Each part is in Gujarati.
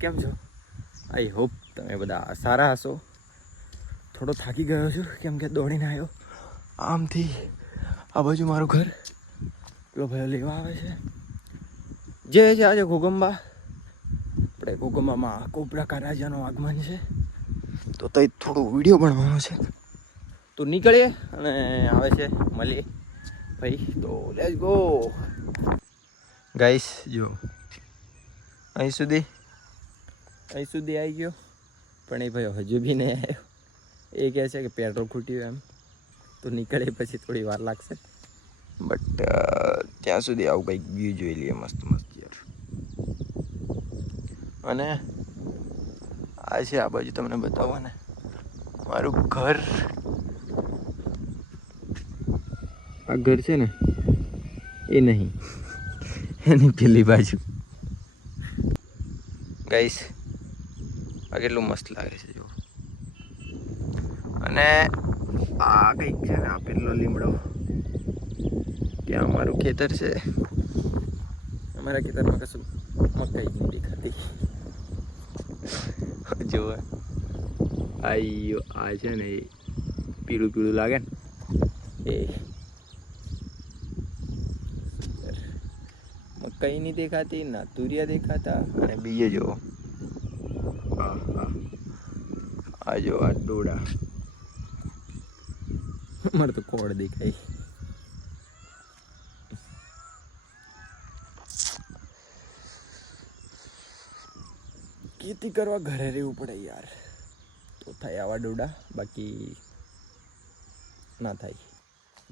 કેમ છો? આઈ હોપ તમે બધા સારા હશો. થોડો થાકી ગયો છું કેમ કે દોડીને આવ્યો આમથી આ બાજુ મારું ઘર. પેલો ભાઈ લેવા આવે છે જે છે આજે ઘોગંબા. આપણે ઘોગંબામાં કોબ્રા રાજાનું આગમન છે તો તઈ થોડું વિડીયો બનાવવાનો છે તો નીકળીએ અને આવે છે મળીએ ભાઈ. તો લેટ્સ ગો ગાઈસ. જો અહીં સુધી આવી ગયો પણ એ ભાઈ હજુ બી નહીં આવ્યો. એ કહે છે કે પેટ્રોલ ખૂટ્યું એમ તો નીકળે પછી થોડી વાર લાગશે બટ ત્યાં સુધી આવું કંઈક વ્યૂ જોઈ લઈએ મસ્ત મસ્ત યાર. અને આ છે આ બાજુ તમને બતાવો ને મારું ઘર. આ ઘર છે ને એ નહીં એની પેલી બાજુ. ગાઈસ આ કેટલું મસ્ત લાગે છે જો. અને આ કંઈક છે ને આ પેલો લીમડો ત્યાં અમારું ખેતર છે. અમારા ખેતરમાં કશું મકાઈ જ નહીં દેખાતી. જો આ છે ને એ પીળું પીળું લાગે ને એ મકાઈ નહીં દેખાતી ના તુરિયા દેખાતા. અને બીજે જો આ જો આ ડોડા અમારે તો કોડ દેખાય. ખેતી કરવા ઘરે રહેવું પડે યાર તો થાય આવા ડોડા બાકી ના થાય.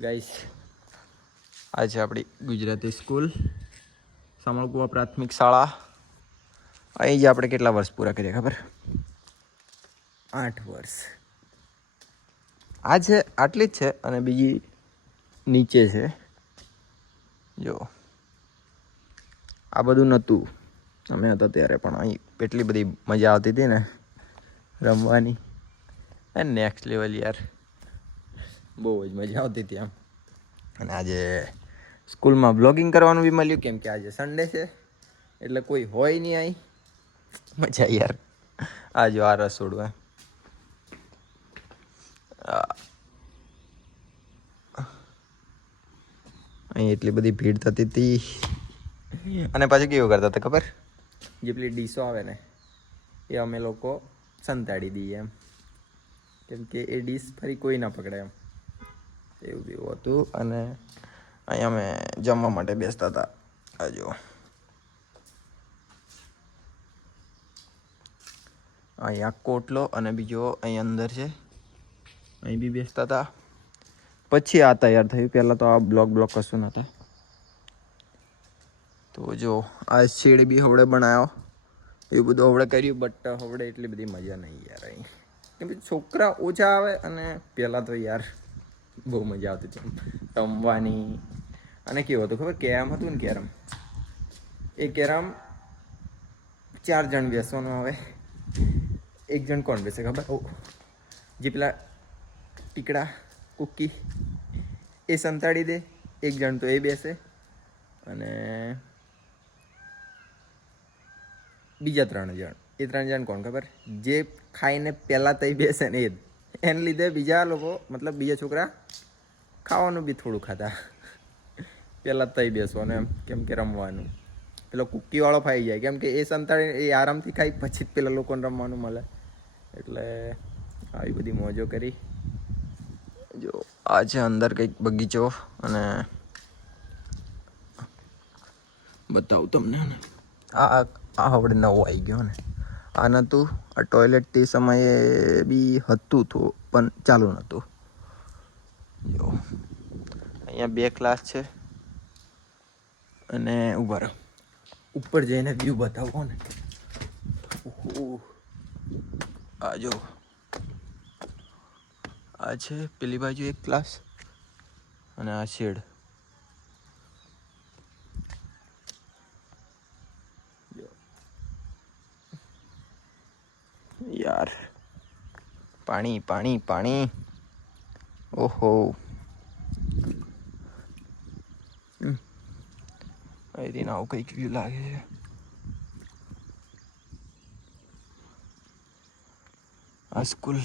ગાઈસ આ છે આપણી ગુજરાતી સ્કૂલ સામળકુવા પ્રાથમિક શાળા. અહીં જ આપણે કેટલા વર્ષ પૂરા કર્યા ખબર? 8 વર્ષ. આ છે આટલી જ છે અને બીજી નીચે છે જો. આ બધું નહોતું અમે હતા ત્યારે પણ અહીં એટલી બધી મજા આવતી હતી ને રમવાની. નેક્સ્ટ લેવલ યાર બહુ જ મજા આવતી હતી આમ. અને આજે સ્કૂલમાં બ્લોગિંગ કરવાનું બી મળ્યું કેમ કે આજે સન્ડે છે એટલે કોઈ હોય નહીં અહીં. મજા યાર. આ જો આ રસોડું અહીં એટલી બધી ભીડ થતી હતી. અને પાછું કેવું કરતા હતા ખબર? જે પેલી ડીશો આવે ને એ અમે લોકો સંતાડી દઈએ એમ કેમ કે એ ડીશ ફરી કોઈ ના પકડે એમ એવું એવું હતું. અને અહીં અમે જમવા માટે બેસતા હતા. આ જો અહીંયા કોટલો અને બીજો અહીં અંદર છે અહીં બી બેસતા હતા. પછી આ તૈયાર થયું. પહેલાં તો આ બ્લોક કશું નહોતા. તો જો આ શેડ બી હવડે બનાવ્યો એવું બધું હવડે કર્યું બટ હવડે એટલી બધી મજા નહીં યાર અહીં કેમ કે છોકરા ઓછા આવે. અને પહેલાં તો યાર બહુ મજા આવતી હતી રમવાની. અને કેવું હતું ખબર? કેરમ હતું ને કેરમ એ કેરમ 4 જણ બેસવાનું આવે. 1 જણ કોણ બેસે ખબર? જે પેલા ટીકડા કુકી એ સંતાડી દે. 1 જણ તો એ બેસે અને બીજા 3 જણ. એ 3 જણ કોણ ખબર? જે ખાઈને પહેલાં તઈ બેસે ને એ જ. એને લીધે બીજા લોકો મતલબ બીજા છોકરા ખાવાનું બી થોડું ખાતા. પહેલાં તઈ બેસવાનું એમ કેમ કે રમવાનું. પેલો કુકીવાળો ખાઈ જાય કેમ કે એ સંતાડી એ આરામથી ખાઈ પછી જ પેલા લોકોને રમવાનું મળે. એટલે આવી બધી મોજો કરી. જો આ છે અંદર કંઈક બગીચો અને બતાવું તમને. આ હવે નવું આવી ગયો ને. આ નહોતું. આ ટોયલેટ તે સમયે બી હતું તો પણ ચાલુ નહોતું. જો અહીંયા 2 ક્લાસ છે અને ઊભા રહો ઉપર જઈને વ્યૂ બતાવો ને. આ જો આ છે પેલી બાજુ 1 ક્લાસ અને આ શેડ. યાર પાણી પાણી પાણી. ઓહો અહીંથી આવું કંઈક વ્યૂ લાગે છે. આ સ્કૂલ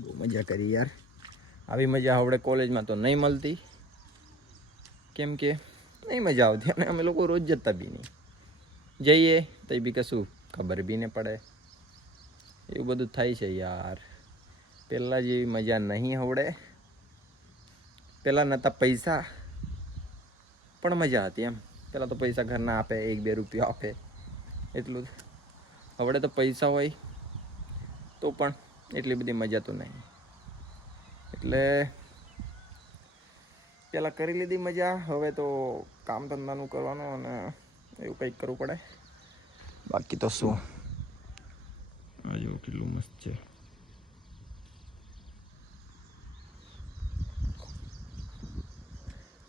બહુ મજા કરી યાર. આવી મજા આપણે કોલેજમાં તો નહીં મળતી, કેમ કે નહીં મજા આવતી અને અમે લોકો રોજ જતા બી નહીં. જઈએ તો બી કશું ખબર બી નહીં પડે. એવું બધું થાય છે યાર. પહેલાં જેવી મજા નહીં આવડે. પહેલાં નહોતા પૈસા પણ મજા હતી એમ. પહેલાં તો પૈસા ઘરના આપે, 1-2 રૂપિયા આપે એટલું જ. હવે તો પૈસા હોય તો પણ એટલી બધી મજા તો નહીં. એટલે પહેલાં કરી લીધી મજા, હવે તો કામ ધંધાનું કરવાનું અને એવું કંઈક કરવું પડે. બાકી તો શું. આ જો કેટલું મસ્ત છે.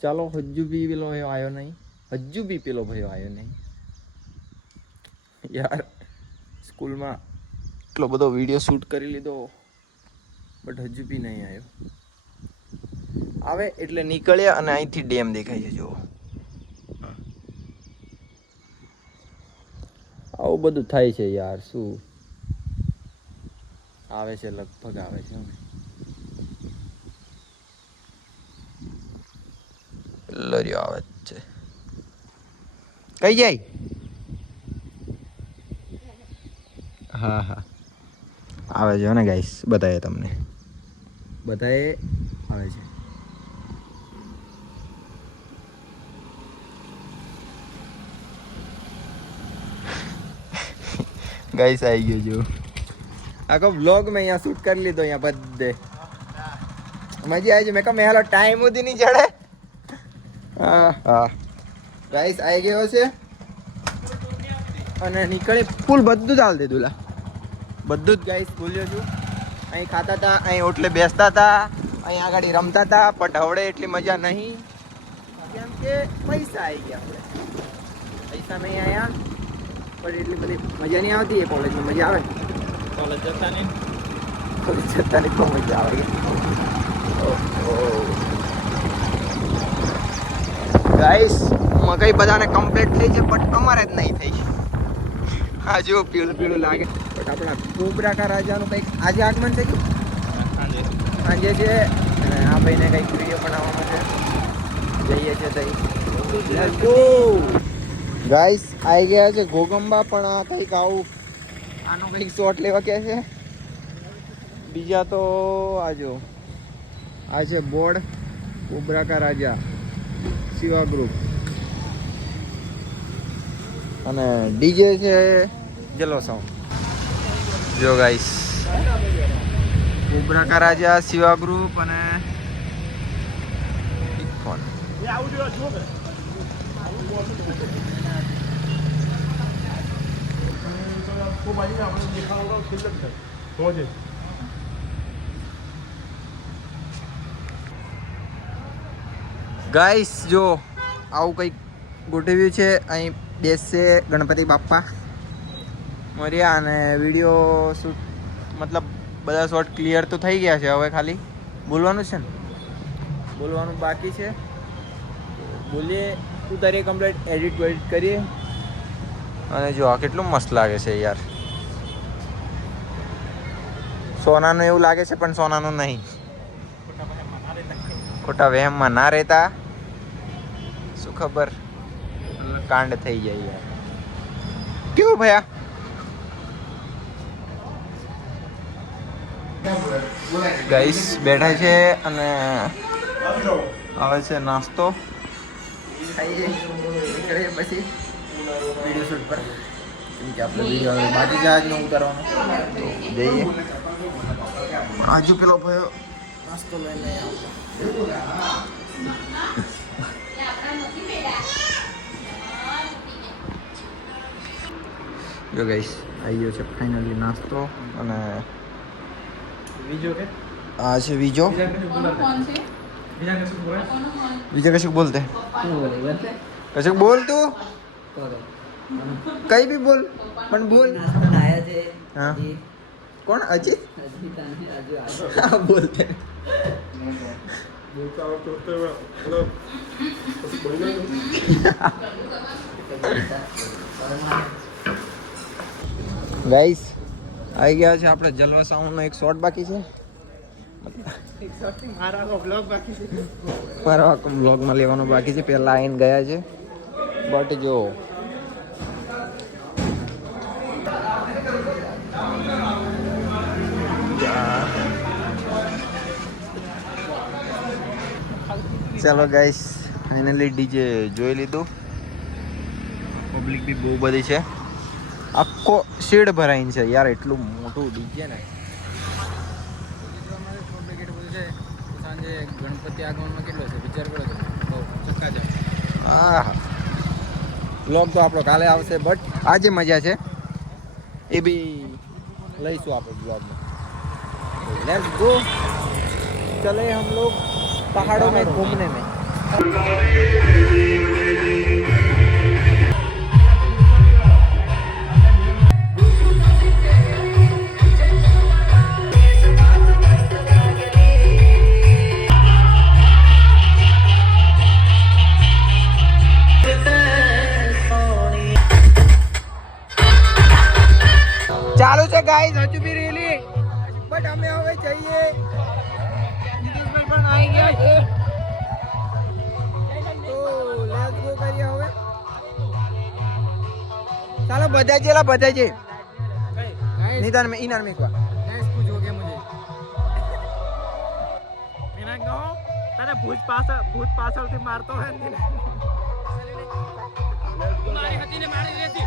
ચાલો હજુ બી પેલો આવ્યો નહીં, હજુ બી પેલો ભાઈ આવ્યો નહીં યાર. સ્કૂલમાં એટલો બધો વિડીયો શૂટ કરી લીધો બટ હજુ બી નહીં આવ્યો. આવે એટલે નીકળ્યા અને અહીંથી ડેમ દેખાય છે. જો આવું બધું થાય છે યાર. શું આવે છે, લગભગ આવે છે. લર્યો આવે છે. કઈ જાય? હા હા આવે છે ને ગાઈસ, બતાવે તમને, બતાવે આવે છે. ગાઈસ આવી ગયો જો. આખો વ્લોગ મેં અહીંયા શૂટ કરી લીધો. અહીંયા બધે મજા આવી છે. મેં કહા મેં હાલો ટાઈમ સુધી નહીં ચડે. હા હા ગાઈસ આવી ગયો છે અને નીકળે ફૂલ બધું જ હાલ દીધું. લા બધું જ ગાઈસ ભૂલ્યો છું. અહીં ખાતા હતા, અહીં ઓટલે બેસતા હતા, અહીં આગળ રમતા હતા. પણ હવડે એટલી મજા નહીં, કેમ કે પૈસા આવી ગયા. આપણે પૈસા નહીં આવ્યા પણ એટલી બધી મજા નહીં આવતી. એ કોલેજમાં મજા આવે, કોલેજ જતા નહીં તો મજા આવે. ગાઈસ મકઈ બધાને કમ્પ્લીટ થઈ છે બટ અમારે જ નહીં થઈ. હા જો પીળું પીળું લાગે બટ આપણા કોબરા કા રાજાનું કંઈક આજે આગમન થઈ ગયું. સાંજે છે અને આ ભાઈને કંઈક વિડીયો બનાવવામાં છે. જઈએ છે તઈ. Let's go guys. આવી ગયા છે ઘોગંબા, પણ આ કંઈક આવું આનો કંઈક શોટ લેવા કે છે. બીજા તો આજો આ છે બોર્ડ, કોબરા કા રાજા શિવા ગ્રુપ, અને ડીજે છે જલો સાઉન્ડ. જો ગાઈસ કોબરા કા રાજા, શિવા ગ્રુપ અને ફોન. ગાઈસ જો આવું કંઈક ગોઠવ્યું છે. અહીં બેસશે ગણપતિ બાપ્પા મોર્યા અને વિડીયો શૂટ, મતલબ બધા શોટ ક્લિયર તો થઈ ગયા છે. હવે ખાલી બોલવાનું છે ને, બોલવાનું બાકી છે. બોલીએ, ઉતારીએ કમ્પ્લીટ, એડિટ વેડિટ કરીએ. અને જો આ કેટલું મસ્ત લાગે છે યાર. સોનાનું એવું લાગે છે પણ સોનાનું નહીં. ખોટા વહેમમાં ના રહેતા. શું ખબર કાંડ થઈ જાય યાર. કેવું ભયા? ગાઈસ બેઠા છે અને આવે છે નાસ્તો. ખાઈએ નીકળીએ પછી વિડીયો શૂટ પર. કેમ કે આપણે વિડીયો બાકી જહાજનો ઉતારવાનો તો જઈએ. આજુ પેલો ભયો નાસ્તો લઈને આવતો. જો ગાઈસ આવી ગયો છે ફાઇનલી નાસ્તો. અને બીજો કે આ છે બીજો. બીજા કશું બોલતે, કશું બોલ તું, કઈ બી બોલ પણ બોલ. હા કોણ? અજીત? હા બોલતે. ગાઈસ આવી ગયા છે આપણે જલવા સાઉન્ડનો એક શોટ બાકી છે મારા બ્લોગમાં લેવાનો બાકી છે પહેલા આવીને ગયા છે બટ જો ચાલો ગાઈસ ફાઇનલી ડીજે જોઈ લીધું પબ્લિક બી બહુ બધી છે આખો શેડ ભરાઈને છે યાર એટલું મોટું ડીજે ને સાંજે ગણપતિ આગમનમાં કેટલો છે વિચાર કરો છો બહુ ચક્કાજામ હા બ્લોગ તો આપણો કાલે આવશે બટ આજે મજા છે એ બી લઈશું આપણે બ્લોગમાં लेट्स गो चले हम लोग पहाड़ों में घूमने में ચાલુ છે ગાઈસ હજુ બી રેલી બટ અમે હવે જઈએ પણ આવી ગયા છે તો લેટ્સ ગો કરીએ હવે ચાલો બધા જેલા બધા જે निदान में इनार में गाइस कुछ हो गया मुझे मेरा गांव तने भूत पासल से मारतो है तुम्हारी हती ने मारी रहती